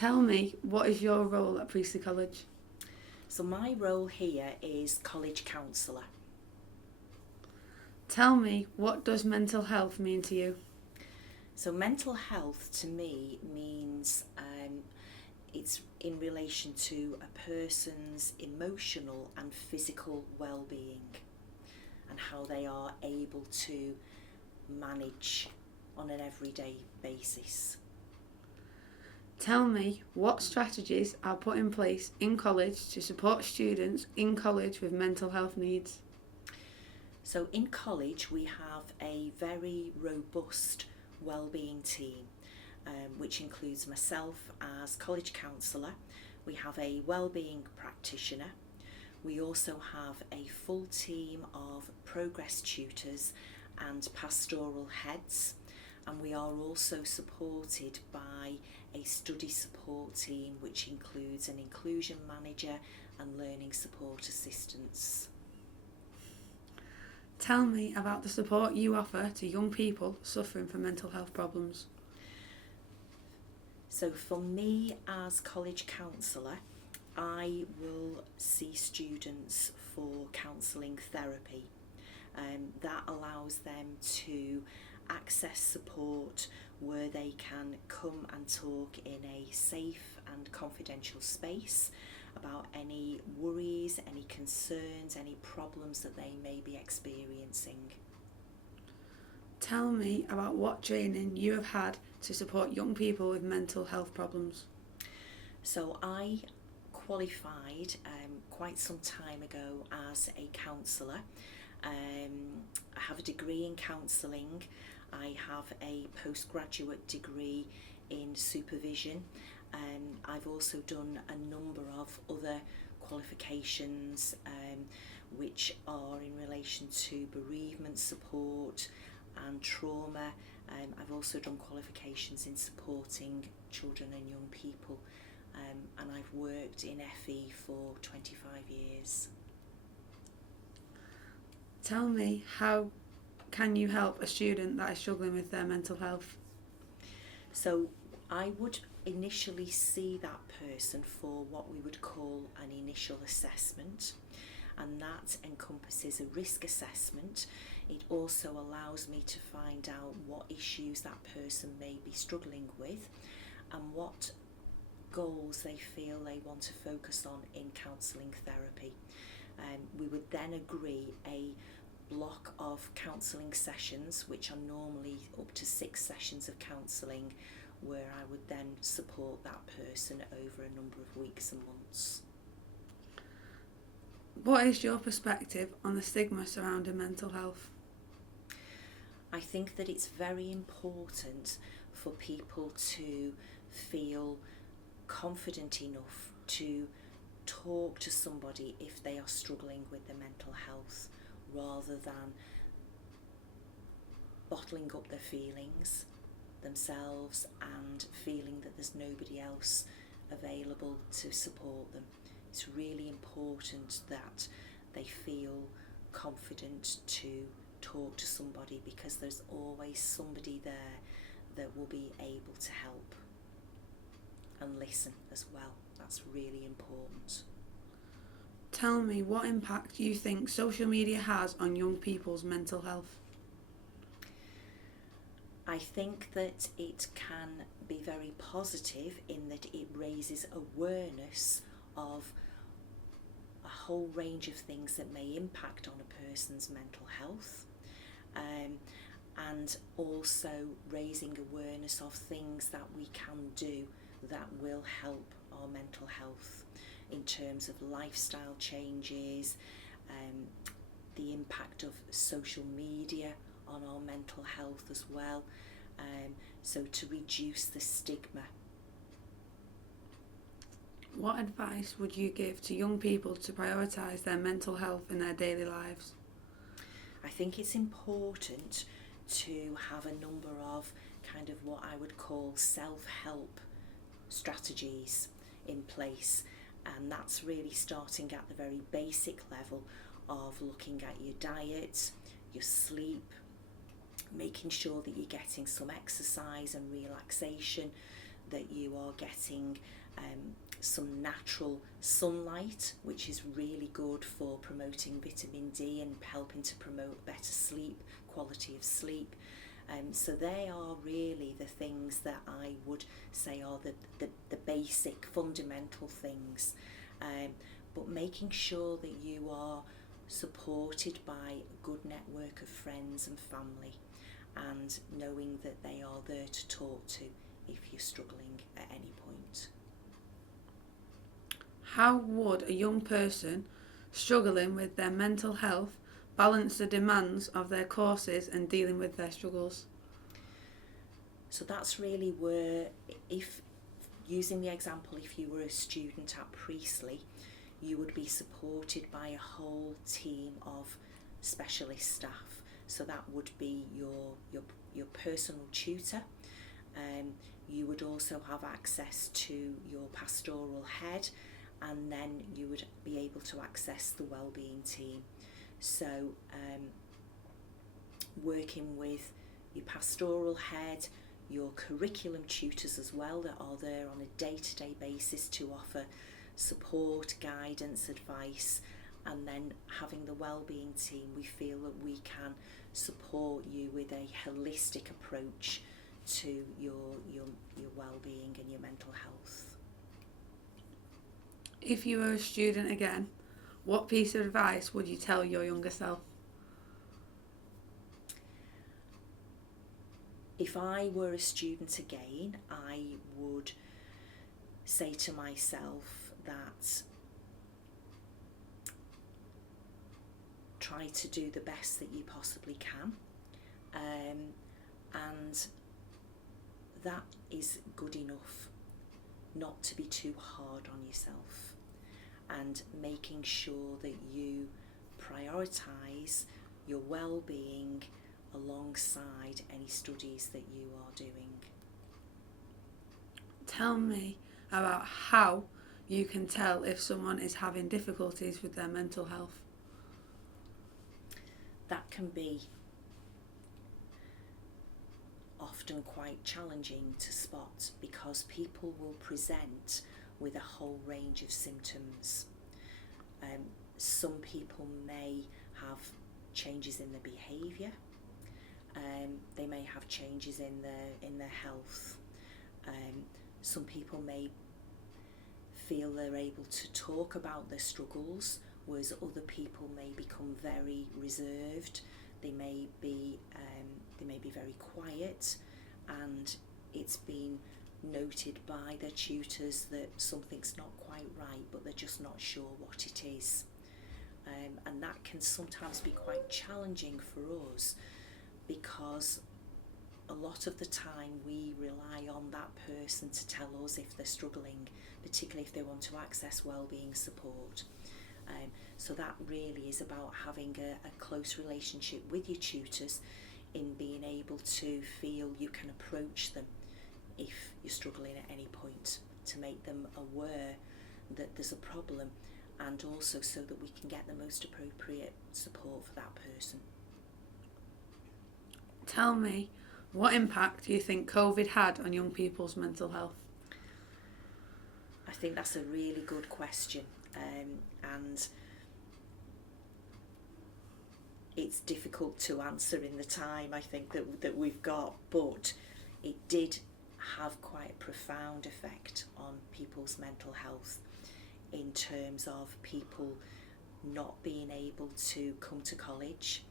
Tell me, what is your role at Priestley College? So my role here is college counsellor. Tell me, what does mental health mean to you? So mental health to me means it's in relation to a person's emotional and physical well-being and how they are able to manage on an everyday basis. Tell me, what strategies are put in place in college to support students in college with mental health needs? So in college we have a very robust wellbeing team, which includes myself as college counsellor. We have a wellbeing practitioner. We also have a full team of progress tutors and pastoral heads, and we are also supported by a study support team which includes an inclusion manager and learning support assistants. Tell me about the support you offer to young people suffering from mental health problems. So for me as college counsellor, I will see students for counselling therapy. That allows them to access support where they can come and talk in a safe and confidential space about any worries, any concerns, any problems that they may be experiencing. Tell me about what training you have had to support young people with mental health problems. So I qualified quite some time ago as a counsellor. I have a degree in counselling. I have a postgraduate degree in supervision. I've also done a number of other qualifications which are in relation to bereavement support and trauma. I've also done qualifications in supporting children and young people, and I've worked in FE for 25 years. Tell me, how can you help a student that is struggling with their mental health? So I would initially see that person for what we would call an initial assessment, and that encompasses a risk assessment. It also allows me to find out what issues that person may be struggling with and what goals they feel they want to focus on in counselling therapy. We would then agree a block of counselling sessions, which are normally up to 6 sessions of counselling, where I would then support that person over a number of weeks and months. What is your perspective on the stigma surrounding mental health? I think that it's very important for people to feel confident enough to talk to somebody if they are struggling with their mental health, rather than bottling up their feelings themselves and feeling that there's nobody else available to support them. It's really important that they feel confident to talk to somebody, because there's always somebody there that will be able to help and listen as well. That's really important. Tell me what impact you think social media has on young people's mental health. I think that it can be very positive in that it raises awareness of a whole range of things that may impact on a person's mental health, and also raising awareness of things that we can do that will help our mental health in terms of lifestyle changes, the impact of social media on our mental health as well, so to reduce the stigma. What advice would you give to young people to prioritise their mental health in their daily lives? I think it's important to have a number of kind of what I would call self-help strategies in place, and that's really starting at the very basic level of looking at your diet, your sleep, making sure that you're getting some exercise and relaxation, that you are getting some natural sunlight, which is really good for promoting vitamin D and helping to promote better sleep, quality of sleep. So they are really the things that I would say are the basic fundamental things. But making sure that you are supported by a good network of friends and family, and knowing that they are there to talk to if you're struggling at any point. How would a young person struggling with their mental health balance the demands of their courses and dealing with their struggles? So that's really where, if using the example, if you were a student at Priestley, you would be supported by a whole team of specialist staff. So that would be your personal tutor. You would also have access to your pastoral head, and then you would be able to access the wellbeing team. So working with your pastoral head, your curriculum tutors as well, that are there on a day-to-day basis to offer support, guidance, advice, and then having the wellbeing team, we feel that we can support you with a holistic approach to your well-being and your mental health. If you were a student again, what piece of advice would you tell your younger self? If I were a student again, I would say to myself that try to do the best that you possibly can, and that is good enough. Not to be too hard on yourself, and making sure that you prioritise your well-being alongside any studies that you are doing. Tell me about how you can tell if someone is having difficulties with their mental health. That can be often quite challenging to spot, because people will present with a whole range of symptoms. Some people may have changes in their behaviour. They may have changes in their health. Some people may feel they're able to talk about their struggles, whereas other people may become very reserved. They may be very quiet, and it's been noted by their tutors that something's not quite right, but they're just not sure what it is. And that can sometimes be quite challenging for us, because a lot of the time we rely on that person to tell us if they're struggling, particularly if they want to access wellbeing support. So that really is about having a close relationship with your tutors, in being able to feel you can approach them if you're struggling at any point, to make them aware that there's a problem, and also so that we can get the most appropriate support for that person. Tell me, what impact do you think COVID had on young people's mental health? I think that's a really good question, and it's difficult to answer in the time I think that we've got, but it did have quite a profound effect on people's mental health, in terms of people not being able to come to college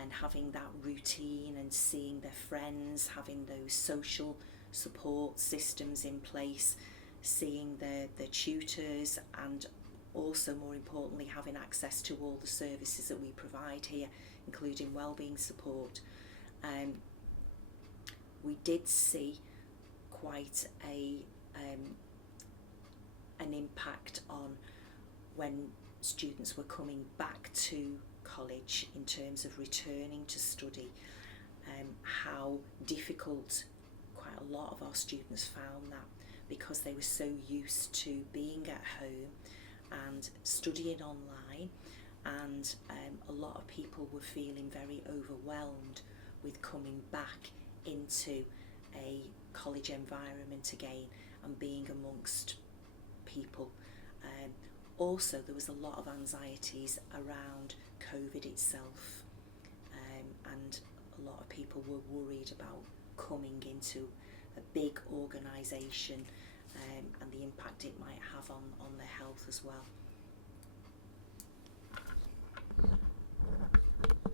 and having that routine and seeing their friends, having those social support systems in place, seeing their tutors, and also, more importantly, having access to all the services that we provide here, including wellbeing support. We did see quite an impact on when students were coming back to college, in terms of returning to study, how difficult quite a lot of our students found that, because they were so used to being at home and studying online, and a lot of people were feeling very overwhelmed with coming back into a college environment again and being amongst people. Also, there was a lot of anxieties around COVID itself, and a lot of people were worried about coming into a big organisation and the impact it might have on their health as well.